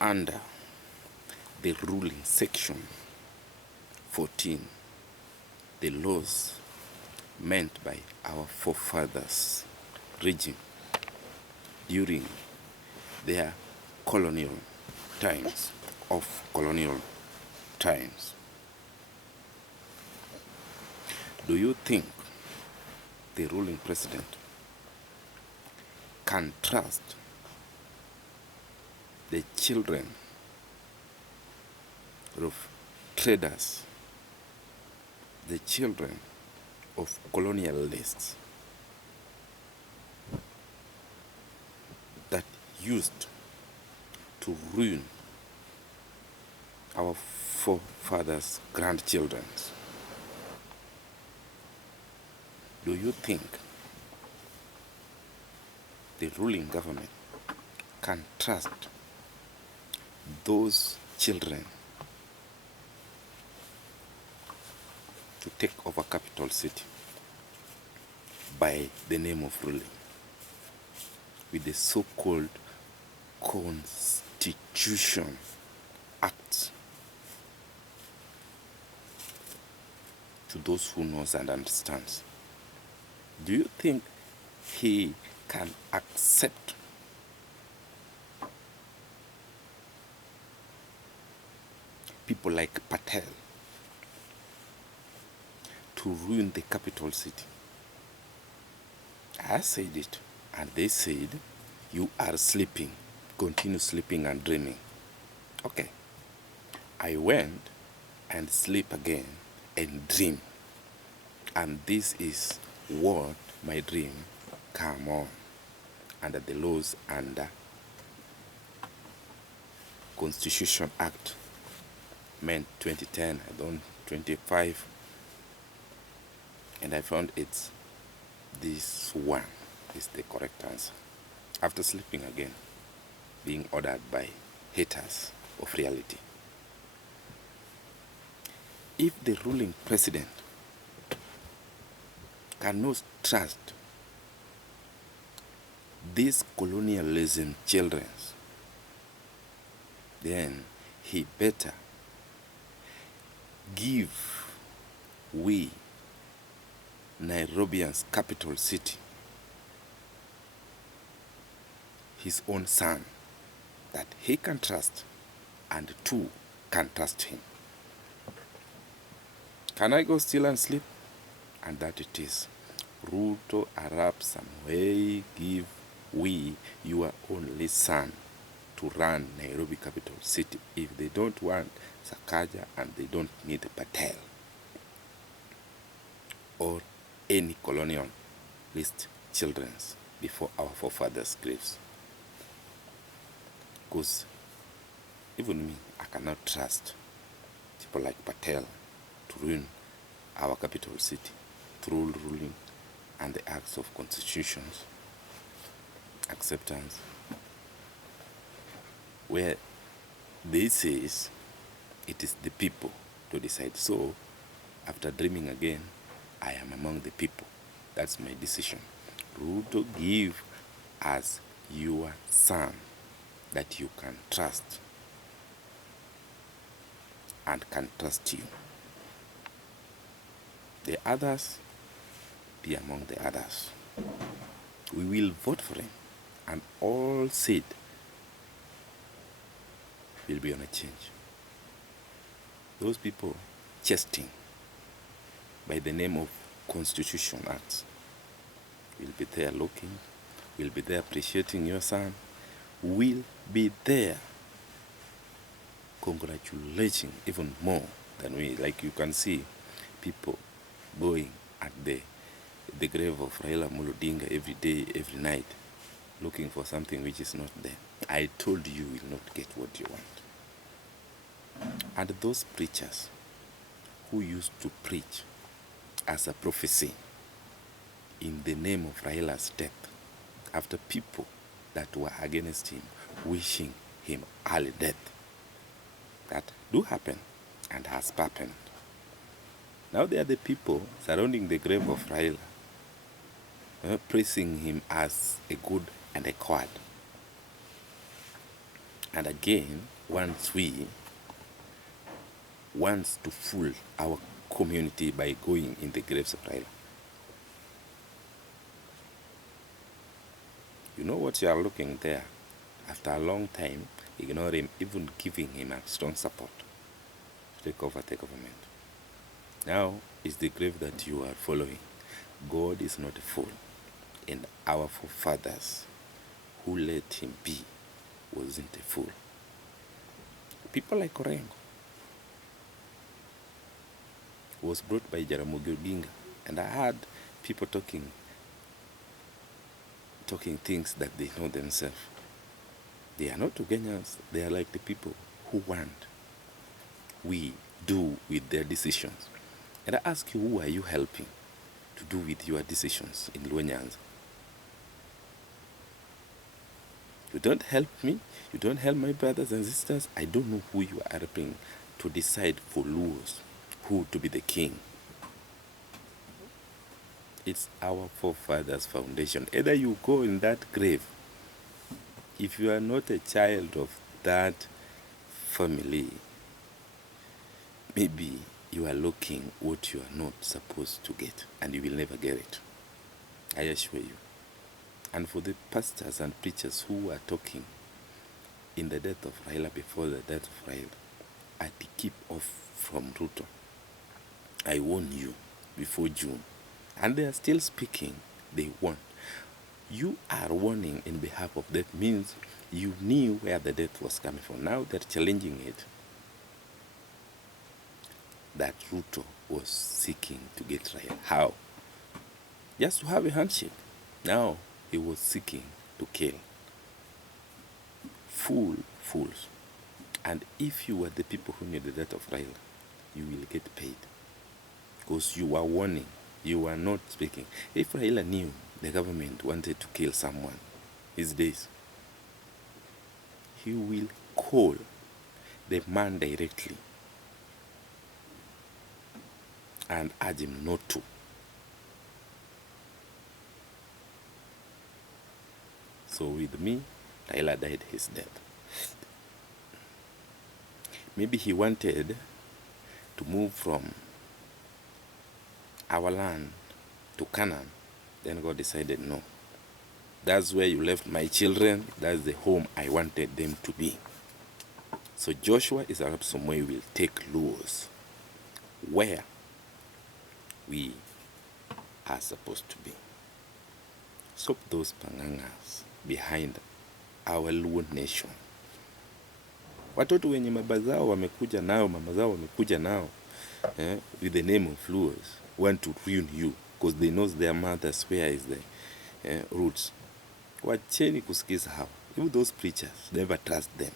under the ruling section 14, the laws meant by our forefathers regime during their colonial times, Do you think the ruling president can trust the children of traders, the children of colonialists that used to ruin our forefathers' grandchildren? Do you think the ruling government can trust those children to take over capital city by the name of ruling with the so-called Constitution Act? To those who knows and understands, do you think he can accept people like Patel to ruin the capital city? I said it, and they said, you are sleeping, continue sleeping and dreaming. Okay, I went and sleep again and dream, and this is what my dream come on under the laws under Constitution Act meant 2010, 25, and I found it's this one is the correct answer. After sleeping again, being ordered by haters of reality. If the ruling president cannot trust these colonialism children, then he better give we Nairobians, capital city, his own son that he can trust and two can trust him. Can I go still and sleep? And that it is. Ruto Arab Samoei, give we your only son to run Nairobi capital city if they don't want Sakaja and they don't need Patel or any colonial list children before our forefathers' graves. Because even me, I cannot trust people like Patel to ruin our capital city through ruling and the acts of constitutions, acceptance, where they says it is the people to decide. So, after dreaming again, I am among the people. That's my decision. Ruto, give us your son that you can trust and can trust you. The others, be among the others. We will vote for him, and all seed will be on a change. Those people chesting by the name of Constitution Acts will be there looking, will be there appreciating your son, will be there congratulating even more than we. Like you can see people going at the grave of Raila Amolo Odinga every day, every night, looking for something which is not there. I told you will not get what you want. And those preachers who used to preach as a prophecy in the name of Raila's death, after people that were against him wishing him early death, that do happen and has happened. Now they are the people surrounding the grave of Raila, praising him as a good and a coward. And again, once we wants to fool our community by going in the graves of Raila. You know what you are looking there? After a long time, ignore him, even giving him a strong support to take over the government. Now is the grave that you are following. God is not a fool, and our forefathers who let him be wasn't a fool. People like Orengo was brought by Raila Amolo Odinga, and I heard people talking things that they know themselves. They are not Ugandans, they are like the people who want we do with their decisions. And I ask you, who are you helping to do with your decisions in Luenyanza? You don't help me, you don't help my brothers and sisters. I don't know who you are helping to decide for Luos who to be the king. It's our forefathers' foundation. Either you go in that grave, if you are not a child of that family, maybe you are looking what you are not supposed to get, and you will never get it. I assure you. And for the pastors and preachers who are talking in the death of Raila, before the death of Raila, and to keep off from Ruto, I warn you before June. And they are still speaking, they warn. You are warning in behalf of that, means you knew where the death was coming from. Now they're challenging it, that Ruto was seeking to get Raila. How? Just to have a handshake. Now he was seeking to kill. Fools. And if you were the people who knew the death of Raila, you will get paid. Because you are warning, you are not speaking. If Raila knew the government wanted to kill someone these days, he will call the man directly and urge him not to. So with me, Raila died his death. Maybe he wanted to move from our land to Canaan. Then God decided, no. That's where you left my children. That's the home I wanted them to be. So Joshua is Arab somewhere will take laws where we are supposed to be. Stop those pangangas behind our Luo nation. Watoto wenye baba zao wamekuja nao, mama zao wamekuja nao, with the name of Luos, want to ruin you because they know their mothers where is the roots. Wacheni kusikiza hawa. Even those preachers, never trust them.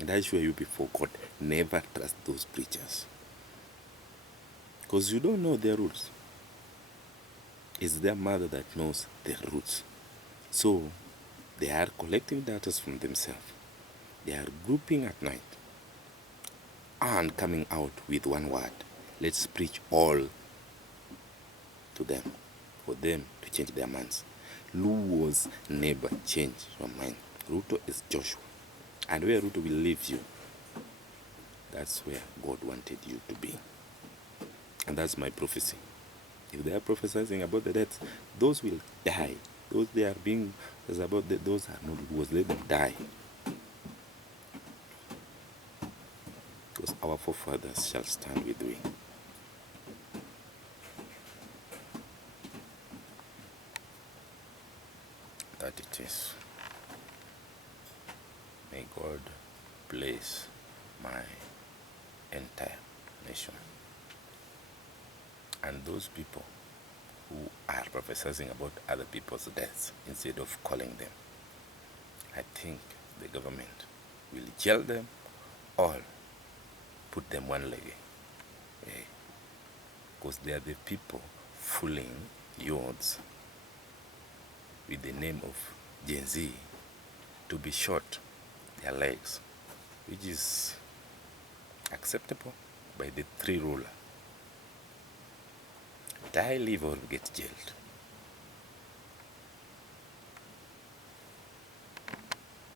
And I assure you before God, never trust those preachers. Because you don't know their roots. It's their mother that knows their roots. So they are collecting data from themselves. They are grouping at night and coming out with one word. Let's preach all to them, for them to change their minds. Luos never change your mind. Ruto is Joshua. And where Ruto will leave you, that's where God wanted you to be. And that's my prophecy. If they are prophesying about the death, those will die. Those they are being about those are not Luos, let them die. Because our forefathers shall stand with we. That it is. May God bless my entire nation. And those people who are prophesying about other people's deaths instead of calling them, I think the government will jail them all, put them one leg. Because they are the people fooling youths with the name of Gen Z to be short their legs, which is acceptable by the three ruler. Die, live, or get jailed.